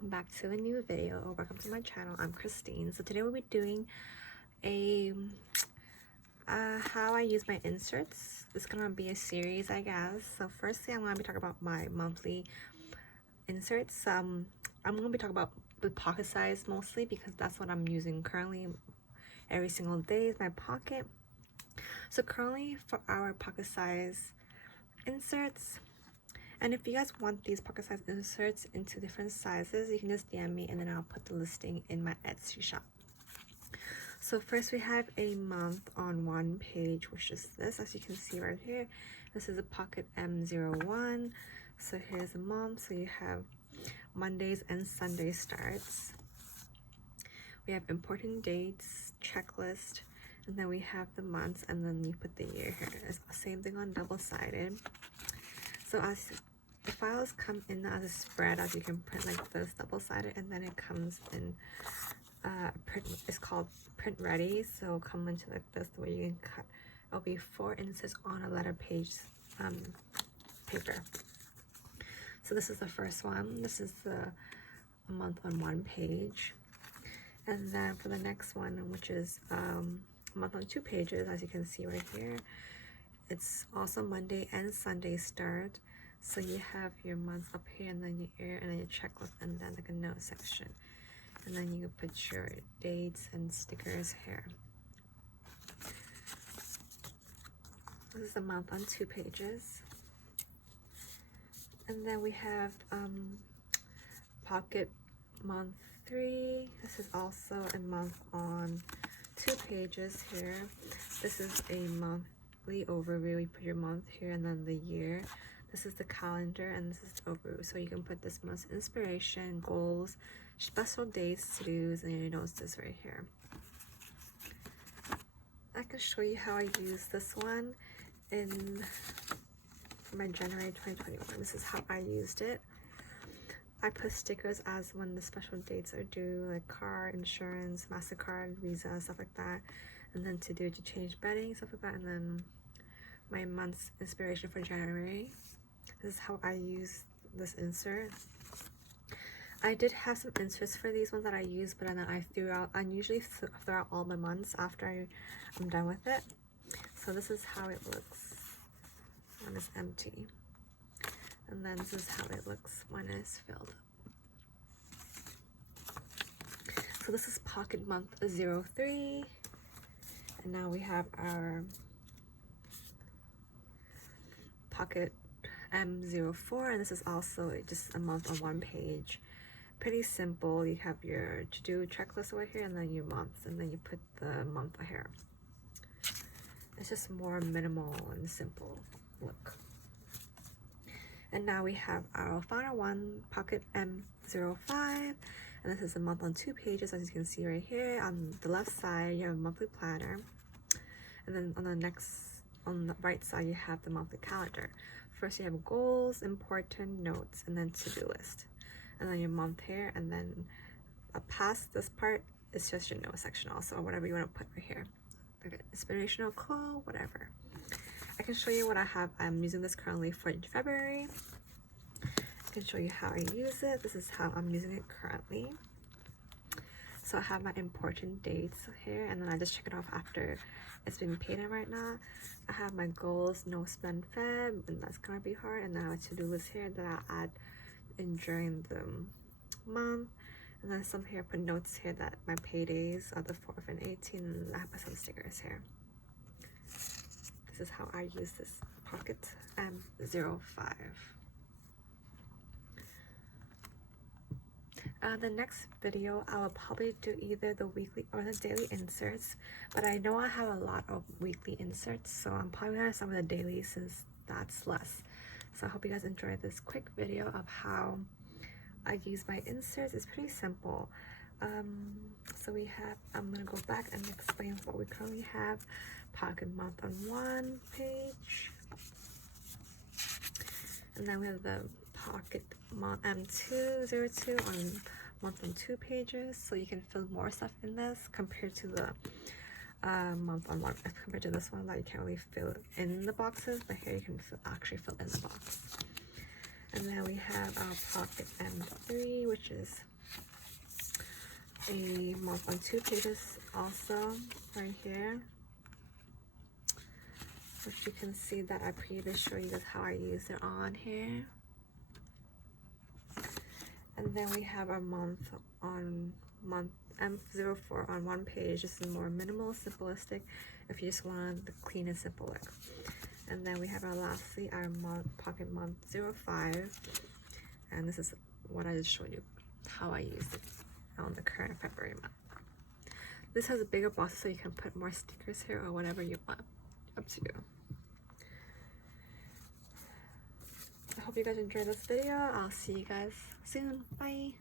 welcome back to a new video, or welcome to my channel. I'm Christine. So today we'll be doing a how I use my inserts. It's gonna be a series, I guess. So firstly, I'm gonna be talking about my monthly inserts. I'm gonna be talking about the pocket size mostly because that's what I'm using currently every single day is my pocket. So currently for our pocket size inserts, and if you guys want these pocket size inserts into different sizes, you can just DM me and then I'll put the listing in my Etsy shop. So first we have a month on one page, which is this, as you can see right here. This is a pocket M01. So here's a month. So you have Mondays and Sunday starts. We have important dates, checklist, and then we have the months, and then you put the year here. It's the same thing on double-sided. So as the files come in as a spread, as you can print like this, double-sided, and then it comes in print. It's called print ready. So it'll come into like this, the way you can cut. It'll be 4 inches on a letter page paper. So this is the first one. This is the month on one page, and then for the next one, which is a month on 2 pages, as you can see right here, it's also Monday and Sunday start. So you have your months up here, and then your year, and then your checklist, and then like a note section, and then you can put your dates and stickers here. This is the month on 2 pages, and then we have pocket month 3. This is also a month on 2 pages here. This is a monthly overview. You put your month here and then the year. This is the calendar, and this is the overview. So you can put this month's inspiration, goals, special dates, to-dos, and your notes is right here. I can show you how I use this one in my January 2021. This is how I used it. I put stickers as when the special dates are due, like car, insurance, MasterCard, Visa, stuff like that. And then to change bedding, stuff like that. And then my month's inspiration for January. This is how I use this insert. I did have some inserts for these ones that I used, but then I threw out. I usually throw out all my months after I'm done with it. So this is how it looks when it's empty. And then this is how it looks when it's filled. So this is pocket month 03. And now we have our pocket M04, and this is also just a month on one page. Pretty simple. You have your to-do checklist over here, and then your months, and then you put the month here. It's just more minimal and simple look. And now we have our final one, pocket M05, and this is a month on 2 pages, as you can see right here. On the left side, you have a monthly planner, and then on the right side, you have the monthly calendar. First, you have goals, important notes, and then to-do list, and then your month here, and then past this part, it's just your note section also, or whatever you want to put right here. Okay, inspirational quote, whatever. I can show you what I have. I'm using this currently for February. I can show you how I use it. This is how I'm using it currently. So I have my important dates here, and then I just check it off after it's been painted right now. I have my goals, no spend Feb, and that's gonna be hard. And then I have a to-do list here that I'll add in during the month. And then some here, I put notes here that my paydays are the 4th and 18th, and I put some stickers here. This is how I use this pocket M05. The next video, I will probably do either the weekly or the daily inserts, but I know I have a lot of weekly inserts, so I'm probably gonna start with the daily since that's less. So I hope you guys enjoyed this quick video of how I use my inserts. It's pretty simple. So we have, I'm gonna go back and explain what we currently have. Pocket month on 1 page, and then we have the pocket M202 on month on 2 pages, so you can fill more stuff in this compared to the month on 1, compared to this one that you can't really fill in the boxes, but here you can actually fill in the box. And then we have our pocket M3, which is a month on 2 pages also right here, which you can see that I previously showed you guys how I use it on here. And then we have our month M04 on 1 page. This is more minimal, simplistic, if you just want the clean and simple look. And then we have lastly our pocket month 05, and this is what I just showed you how I use it on the current February month. This has a bigger box so you can put more stickers here or whatever you want. Up to you. I hope you guys enjoyed this video. I'll see you guys soon. Bye.